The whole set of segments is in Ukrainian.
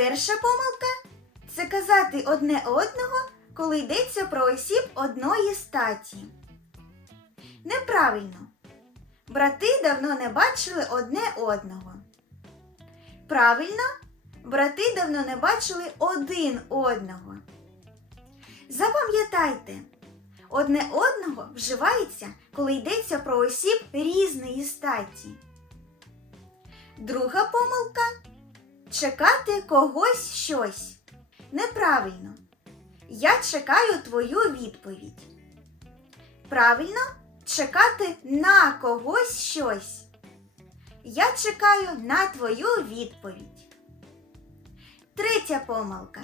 Перша помилка це казати одне одного, коли йдеться про осіб одної статі. Неправильно. Брати давно не бачили одне одного. Правильно, брати давно не бачили один одного. Запам'ятайте, одне одного вживається, коли йдеться про осіб різної статі. Друга помилка чекати когось щось. Неправильно. Я чекаю твою відповідь. Правильно чекати на когось щось. Я чекаю на твою відповідь. Третя помилка.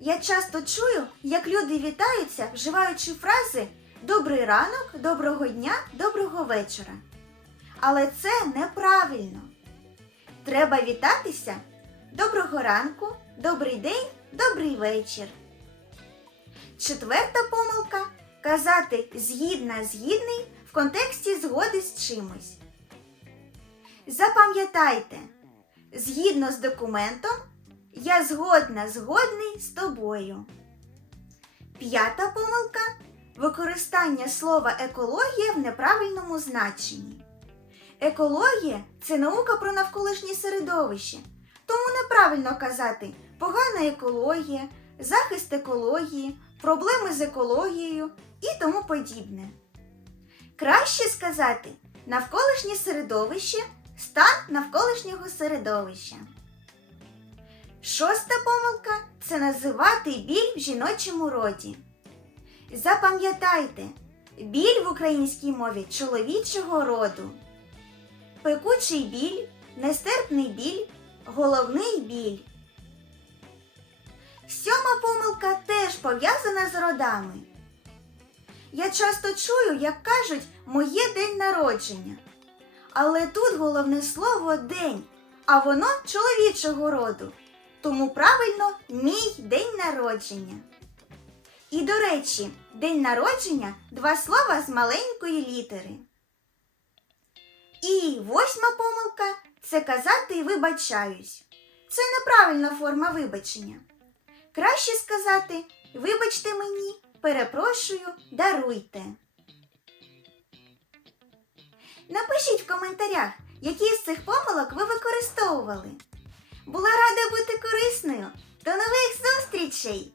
Я часто чую, як люди вітаються, вживаючи фрази Добрий ранок, доброго дня, доброго вечора. Але це неправильно. Треба вітатися доброго ранку, добрий день, добрий вечір. Четверта помилка казати згідна згідний в контексті згоди з чимось. Запам'ятайте, згідно з документом, я згодна згодний з тобою. П'ята помилка використання слова екологія в неправильному значенні. Екологія це наука про навколишнє середовище. Тому неправильно казати погана екологія, захист екології, проблеми з екологією і тому подібне. Краще сказати навколишнє середовище, стан навколишнього середовища. Шоста помилка це називати біль в жіночому роді. Запам'ятайте, біль в українській мові чоловічого роду. Пекучий біль, нестерпний біль, головний біль. Сьома помилка теж пов'язана з родами. Я часто чую, як кажуть моє день народження. Але тут головне слово день, а воно чоловічого роду. Тому правильно мій день народження. І до речі, день народження два слова з маленької літери. І восьма помилка це казати вибачаюсь. Це неправильна форма вибачення. Краще сказати вибачте мені, перепрошую, даруйте. Напишіть в коментарях, які з цих помилок ви використовували. Була рада бути корисною. До нових зустрічей!